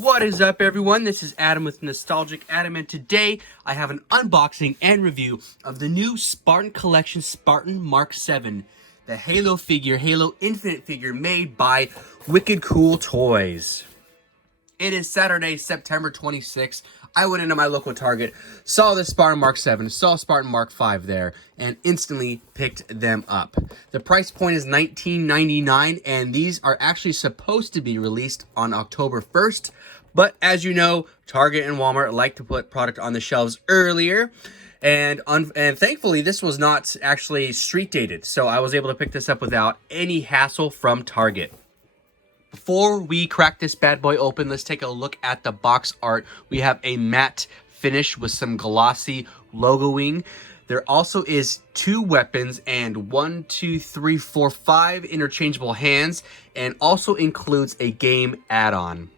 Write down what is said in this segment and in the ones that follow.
What is up, everyone? This is Adam with Nostalgic Adam, and today I have an unboxing and review of the new Spartan Collection Spartan Mark VII, the Halo figure, Halo Infinite figure made by Wicked Cool Toys. It is Saturday, September 26th. I went into my local Target, saw the Spartan Mark VII, saw Spartan Mark V there, and instantly picked them up. The price point is $19.99, and these are actually supposed to be released on October 1st. But as you know, Target and Walmart like to put product on the shelves earlier. And thankfully, this was not actually street dated, so I was able to pick this up without any hassle from Target. Before we crack this bad boy open, let's take a look at the box art. We have a matte finish with some glossy logoing. There also is 2 weapons and 5 interchangeable hands, and also includes a game add-on.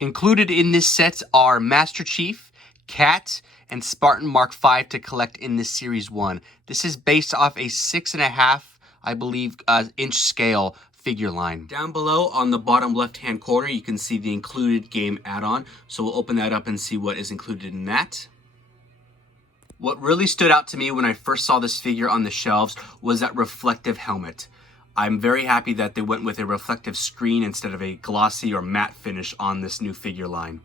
Included in this set are Master Chief, Cat, and Spartan Mark V to collect in this Series 1. This is based off a 6.5, I believe, inch scale figure line. Down below on the bottom left hand corner you can see the included game add-on, so we'll open that up and see what is included in that. What really stood out to me when I first saw this figure on the shelves was that reflective helmet. I'm very happy that they went with a reflective screen instead of a glossy or matte finish on this new figure line.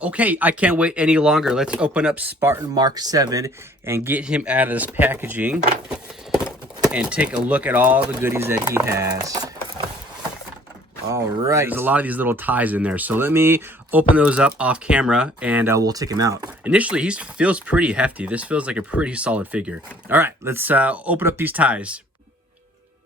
Okay, I can't wait any longer. Let's open up Spartan Mark VII and get him out of this packaging and take a look at all the goodies that he has. All right, there's a lot of these little ties in there, so let me open those up off camera and we'll take him out. Initially, he feels pretty hefty. This feels like a pretty solid figure. All right, let's open up these ties.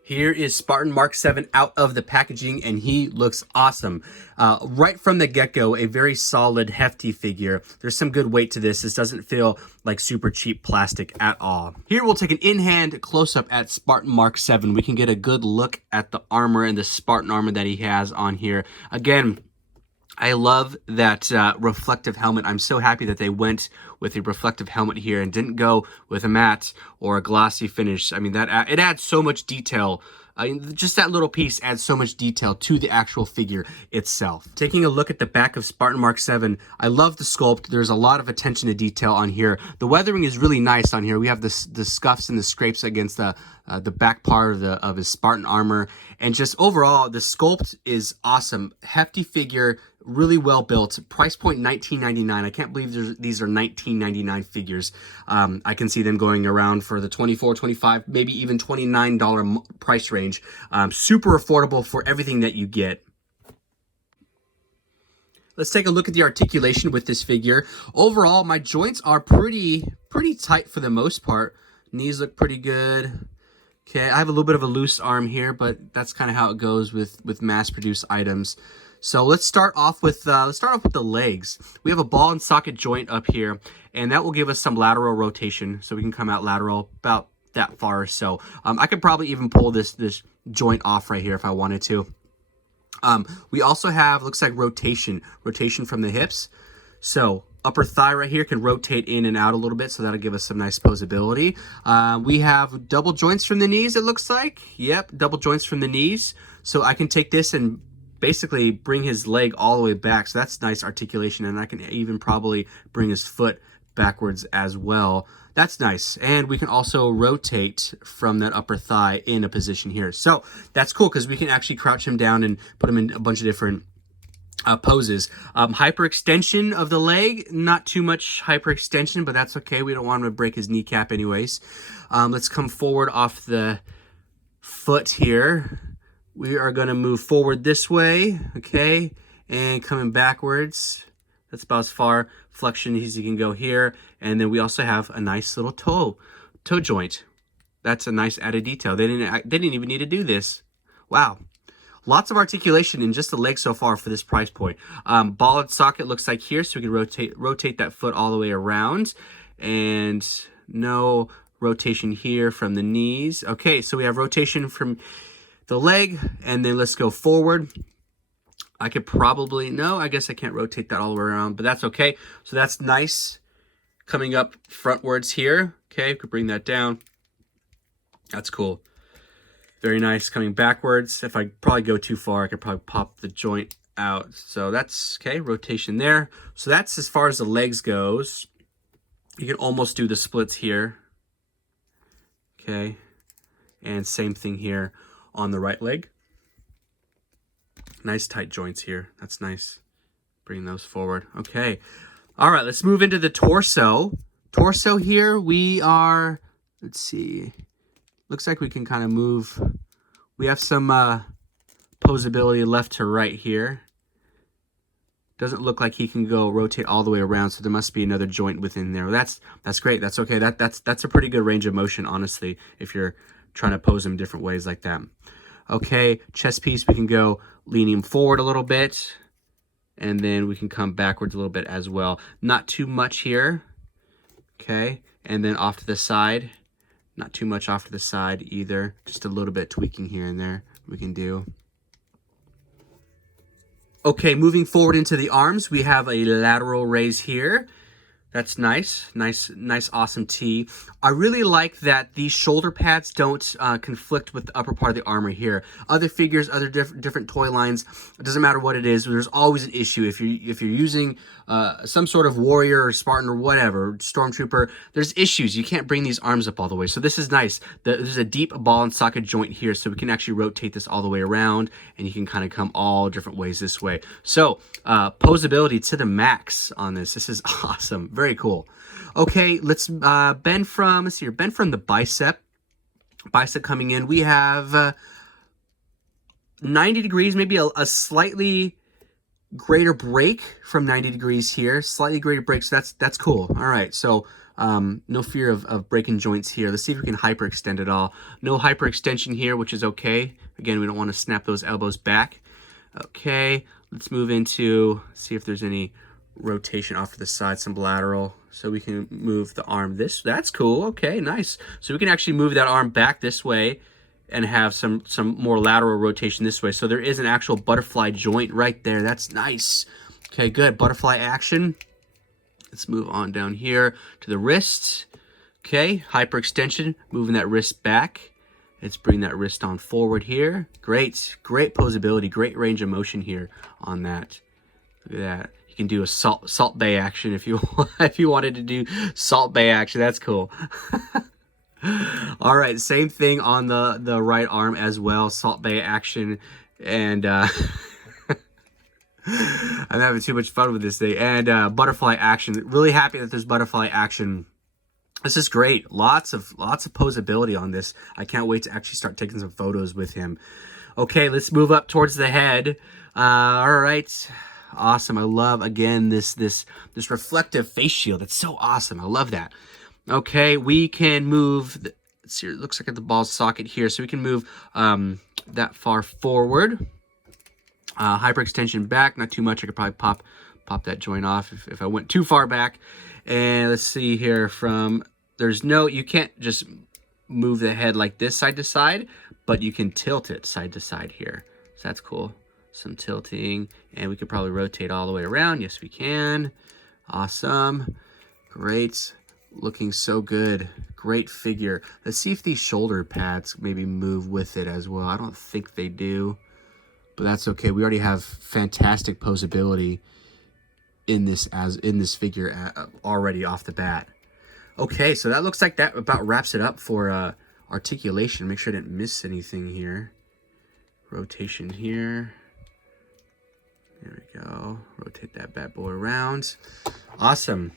Here is Spartan Mark VII out of the packaging, and he looks awesome. Right from the get-go, a very solid, hefty figure. There's some good weight to this. This doesn't feel like super cheap plastic at all. Here we'll take an in-hand close-up at Spartan Mark VII. We can get a good look at the armor and the Spartan armor that he has on here. Again, I love that reflective helmet. I'm so happy that they went with a reflective helmet here and didn't go with a matte or a glossy finish. I mean, it adds so much detail. Just that little piece adds so much detail to the actual figure itself. Taking a look at the back of Spartan Mark VII, I love the sculpt. There's a lot of attention to detail on here. The weathering is really nice on here. We have the scuffs and the scrapes against the back part of his Spartan armor. And just overall, the sculpt is awesome. Hefty figure, really well built. Price point $19.99. I can't believe these are $19.99 figures. I can see them going around for the $24, $25, maybe even $29 price range. Super affordable for everything that you get. Let's take a look at the articulation with this figure. Overall, my joints are pretty tight for the most part. Knees look pretty good. Okay, I have a little bit of a loose arm here, but that's kind of how it goes with mass-produced items. So let's start off with the legs. We have a ball and socket joint up here, and that will give us some lateral rotation, so we can come out lateral about that far or so. I could probably even pull this joint off right here if I wanted to. We also have, looks like rotation from the hips. So upper thigh right here can rotate in and out a little bit, so that'll give us some nice posability. We have double joints from the knees, it looks like. Yep, double joints from the knees. So I can take this and basically bring his leg all the way back. So that's nice articulation, and I can even probably bring his foot backwards as well. That's nice. And we can also rotate from that upper thigh in a position here. So that's cool because we can actually crouch him down and put him in a bunch of different poses. Hyperextension of the leg, not too much hyperextension, but that's okay. We don't want him to break his kneecap anyways. Let's come forward off the foot here. We are going to move forward this way, okay, and coming backwards. That's about as far flexion as you can go here. And then we also have a nice little toe joint. That's a nice added detail. They didn't even need to do this. Wow. Lots of articulation in just the leg so far for this price point. Ball and socket looks like here, so we can rotate that foot all the way around. And no rotation here from the knees. Okay, so we have rotation from the leg, and then let's go forward. I could probably, no, I guess I can't rotate that all the way around, but that's okay. So that's nice. Coming up frontwards here. Okay, we could bring that down. That's cool. Very nice. Coming backwards. If I probably go too far, I could probably pop the joint out. So that's okay, rotation there. So that's as far as the legs goes. You can almost do the splits here. Okay, and same thing here on the right leg. Nice tight joints here. That's nice. Bring those forward. Okay. All right, let's move into the torso. Torso here, we are, let's see. Looks like we can kind of move. We have some posability left to right here. Doesn't look like he can go rotate all the way around, so there must be another joint within there. That's great. That's okay. That's a pretty good range of motion, honestly, if you're trying to pose him different ways like that. Okay, chest piece, we can go leaning forward a little bit, and then we can come backwards a little bit as well. Not too much here. Okay, and then off to the side. Not too much off to the side either. Just a little bit tweaking here and there we can do. Okay, moving forward into the arms, we have a lateral raise here. That's nice, awesome T. I really like that these shoulder pads don't conflict with the upper part of the armor here. Other figures, other different toy lines, it doesn't matter what it is. There's always an issue if you're using some sort of warrior or Spartan or whatever, stormtrooper. There's issues. You can't bring these arms up all the way. So this is nice. There's a deep ball and socket joint here, so we can actually rotate this all the way around, and you can kind of come all different ways this way. So posability to the max on this. This is awesome. Very cool. Okay, let's bend from, let's see here, bend from the bicep. Bicep coming in. We have 90 degrees, maybe a slightly greater break from 90 degrees here. Slightly greater break, so that's cool. All right, so no fear of breaking joints here. Let's see if we can hyperextend it all. No hyperextension here, which is okay. Again, we don't want to snap those elbows back. Okay, let's move into, see if there's any rotation off to the side, some lateral, so we can move the arm that's cool. Okay, nice. So we can actually move that arm back this way and have some more lateral rotation this way. So there is an actual butterfly joint right there. That's nice. Okay, good. Butterfly action. Let's move on down here to the wrist. Okay, hyperextension, moving that wrist back. Let's bring that wrist on forward here. Great posability, great range of motion here on that. Look at that. You can do a salt bay action if you wanted to do salt bay action. That's cool. All right, same thing on the right arm as well. Salt bay action, and I'm having too much fun with this thing. And butterfly action. Really happy that there's butterfly action. This is great. Lots of posability on this. I can't wait to actually start taking some photos with him. Okay, let's move up towards the head. All right. Awesome. I love, again, this reflective face shield. It's so awesome. I love that. Okay, we can move, let's see, it looks like at the ball socket here, so we can move that far forward. Hyperextension back, not too much. I could probably pop that joint off if I went too far back. And let's see here you can't just move the head like this side to side, but you can tilt it side to side here. So that's cool. Some tilting, and we could probably rotate all the way around. Yes, we can. Awesome. Great. Looking so good. Great figure. Let's see if these shoulder pads maybe move with it as well. I don't think they do, but that's okay. We already have fantastic posability in this figure already off the bat. Okay, so that looks like that about wraps it up for articulation. Make sure I didn't miss anything here. Rotation here. There we go. Rotate that bad boy around. Awesome.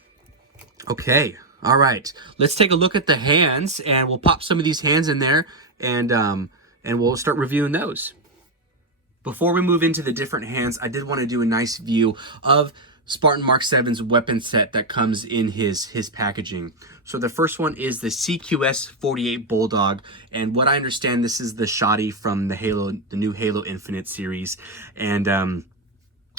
Okay. All right. Let's take a look at the hands, and we'll pop some of these hands in there, and we'll start reviewing those. Before we move into the different hands, I did want to do a nice view of Spartan Mark VII's weapon set that comes in his packaging. So the first one is the CQS-48 Bulldog, and what I understand, this is the shoddy from the new Halo Infinite series, and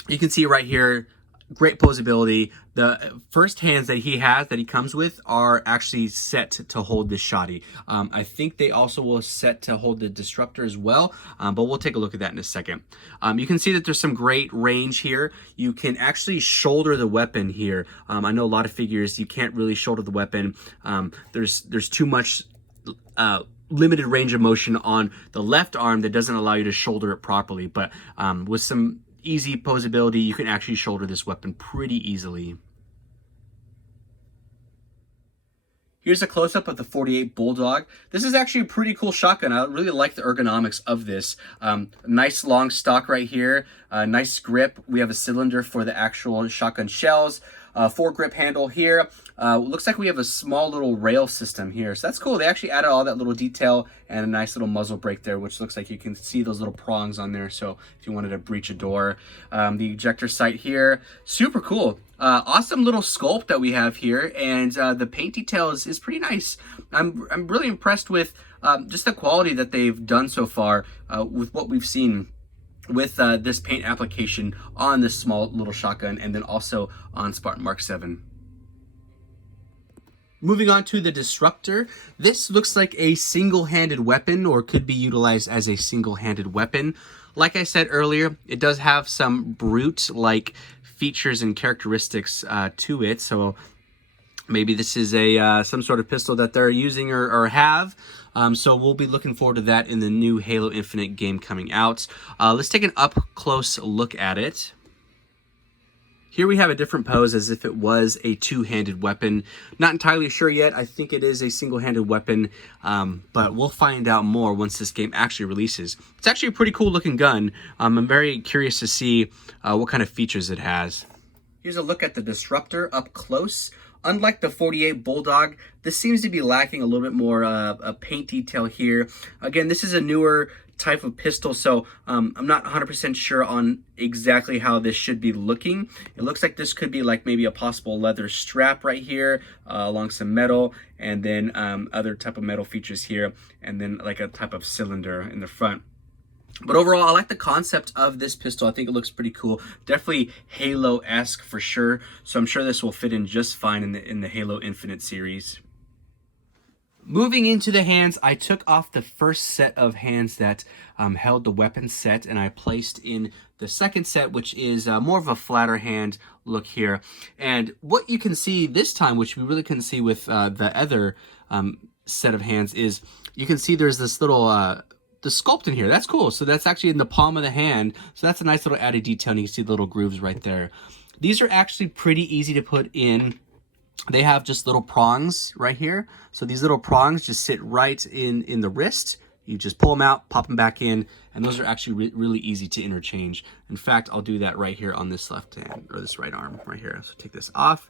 you can see right here, great posability. The first hands that he comes with are actually set to hold this shoddy. I think they also will set to hold the disruptor as well, but we'll take a look at that in a second. You can see that there's some great range here. You can actually shoulder the weapon here. I know a lot of figures, you can't really shoulder the weapon. There's too much limited range of motion on the left arm that doesn't allow you to shoulder it properly, but with some easy posability. You can actually shoulder this weapon pretty easily. Here's a close-up of the 48 Bulldog. This is actually a pretty cool shotgun. I really like the ergonomics of this. Nice long stock right here. Nice grip. We have a cylinder for the actual shotgun shells. 4-grip handle here. Looks like we have a small little rail system here. So that's cool. They actually added all that little detail and a nice little muzzle brake there, which looks like you can see those little prongs on there. So if you wanted to breach a door. The ejector sight here. Super cool. Awesome little sculpt that we have here, and the paint detail is pretty nice. I'm really impressed with just the quality that they've done so far with what we've seen with this paint application on this small little shotgun, and then also on Spartan Mark VII. Moving on to the Disruptor. This looks like a single-handed weapon, or could be utilized as a single-handed weapon. Like I said earlier, it does have some brute-like features and characteristics to it, so maybe this is a some sort of pistol that they're using or have. So we'll be looking forward to that in the new Halo Infinite game coming out. Let's take an up-close look at it. Here we have a different pose as if it was a two-handed weapon. Not entirely sure yet. I think it is a single-handed weapon, but we'll find out more once this game actually releases. It's actually a pretty cool looking gun. I'm very curious to see what kind of features it has. Here's a look at the Disruptor up close. Unlike the 48 Bulldog, this seems to be lacking a little bit more paint detail here. Again, this is a newer type of pistol, so I'm not 100% sure on exactly how this should be looking. It looks like this could be like maybe a possible leather strap right here along some metal, and then other type of metal features here, and then like a type of cylinder in the front. But overall, I like the concept of this pistol. I think it looks pretty cool. Definitely Halo-esque for sure. So I'm sure this will fit in just fine in the Halo Infinite series. Moving into the hands, I took off the first set of hands that held the weapon set, and I placed in the second set, which is more of a flatter hand look here. And what you can see this time, which we really couldn't see with the other set of hands, is you can see there's this little the sculpt in here. That's cool. So that's actually in the palm of the hand. So that's a nice little added detail, and you can see the little grooves right there. These are actually pretty easy to put in. They have just little prongs right here. So these little prongs just sit right in the wrist. You just pull them out, pop them back in, and those are actually really easy to interchange. In fact, I'll do that right here on this left hand, or this right arm right here. So take this off,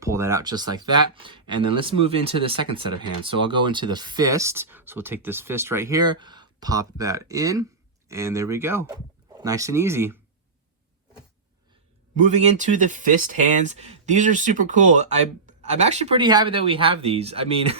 pull that out just like that. And then let's move into the second set of hands. So I'll go into the fist. So we'll take this fist right here, pop that in, and there we go. Nice and easy. Moving into the fist hands, these are super cool. I'm actually pretty happy that we have these. I mean,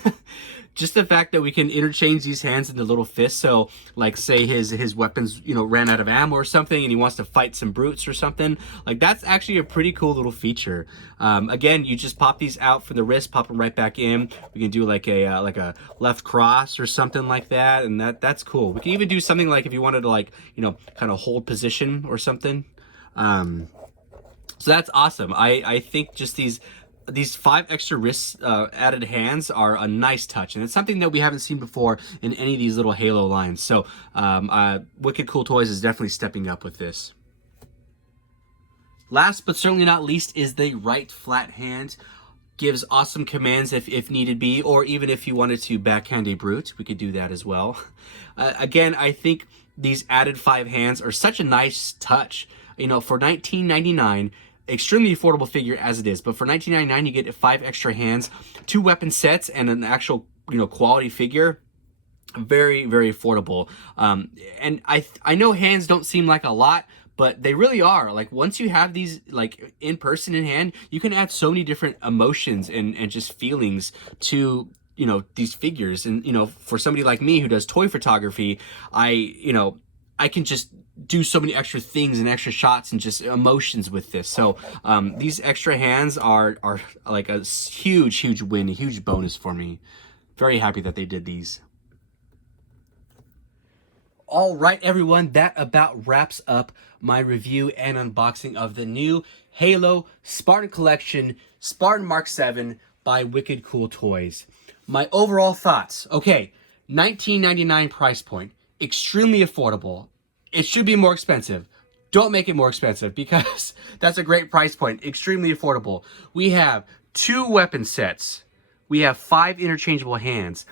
just the fact that we can interchange these hands into little fists. So, like, say his weapons, ran out of ammo or something, and he wants to fight some brutes or something. Like, that's actually a pretty cool little feature. Again, you just pop these out from the wrist, pop them right back in. We can do like a left cross or something like that, and that's cool. We can even do something like if you wanted to kind of hold position or something. So that's awesome. I think just these 5 extra wrist added hands are a nice touch, and it's something that we haven't seen before in any of these little Halo lines. So Wicked Cool Toys is definitely stepping up with this. Last but certainly not least is the right flat hand. Gives awesome commands if needed be, or even if you wanted to backhand a brute, we could do that as well. Again, I think these added 5 hands are such a nice touch. For $19.99, extremely affordable figure as it is, but for $19.99 you get 5 extra hands, 2 weapon sets, and an actual quality figure. Very, very affordable. And I know hands don't seem like a lot, but they really are. Like, once you have these in person in hand, you can add so many different emotions and just feelings to these figures. And for somebody like me who does toy photography, I can just do so many extra things and extra shots and just emotions with this. So these extra hands are like a huge win, a huge bonus for me. Very happy that they did these. All right, everyone, that about wraps up my review and unboxing of the new Halo Spartan Collection Spartan Mark VII by Wicked Cool Toys. My overall thoughts. Okay, $19.99 price point. Extremely affordable. It should be more expensive. don't make it more expensive because that's a great price point, extremely affordable. We have 2 weapon sets. We have 5 interchangeable hands,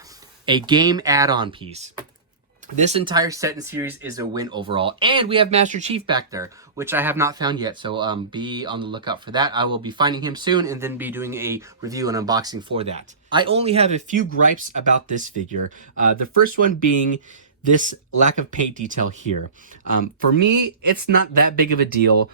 a game add-on piece. This entire set and series is a win overall. And we have Master Chief back there, which I have not found yet. So be on the lookout for that. I will be finding him soon and then be doing a review and unboxing for that. I only have a few gripes about this figure. The first one being this lack of paint detail here. For me, it's not that big of a deal.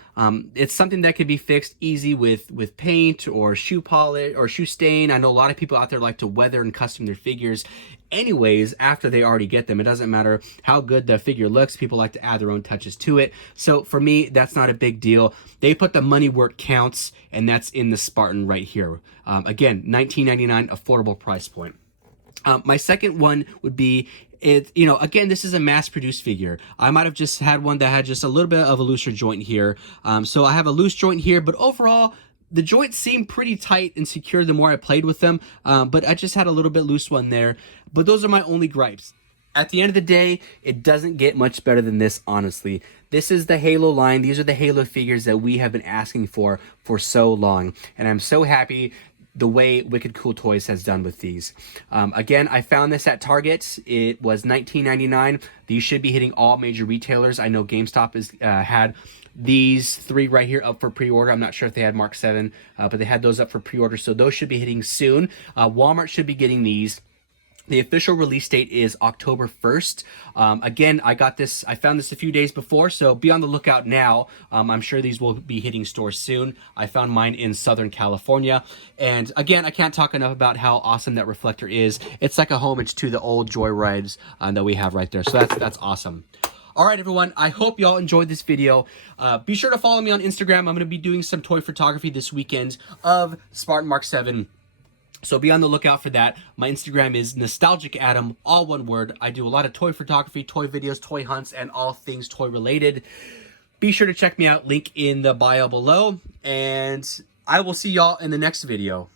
It's something that could be fixed easy with paint or shoe polish or shoe stain. I know a lot of people out there like to weather and custom their figures anyways after they already get them. It doesn't matter how good the figure looks. People like to add their own touches to it. So for me, that's not a big deal. They put the money where it counts, and that's in the Spartan right here. Again, $19.99, affordable price point. My second one would be, again, this is a mass-produced figure. I might have just had one that had just a little bit of a looser joint here. So I have a loose joint here, but overall, the joints seem pretty tight and secure the more I played with them. But I just had a little bit loose one there. But those are my only gripes. At the end of the day, it doesn't get much better than this, honestly. This is the Halo line. These are the Halo figures that we have been asking for so long. And I'm so happy the way Wicked Cool Toys has done with these. Again, I found this at Target. It was $19.99. These should be hitting all major retailers. I know GameStop has had these 3 right here up for pre-order. I'm not sure if they had Mark VII, but they had those up for pre-order, so those should be hitting soon. Walmart should be getting these. The official release date is October 1st. Again, I found this a few days before, so be on the lookout now. I'm sure these will be hitting stores soon. I found mine in Southern California. And again, I can't talk enough about how awesome that reflector is. It's like a homage to the old Joyrides that we have right there. So that's awesome. All right, everyone, I hope y'all enjoyed this video. Be sure to follow me on Instagram. I'm going to be doing some toy photography this weekend of Spartan Mark VII. So be on the lookout for that. My Instagram is Nostalgic Adam, all one word. I do a lot of toy photography, toy videos, toy hunts, and all things toy related. Be sure to check me out, link in the bio below, and I will see y'all in the next video.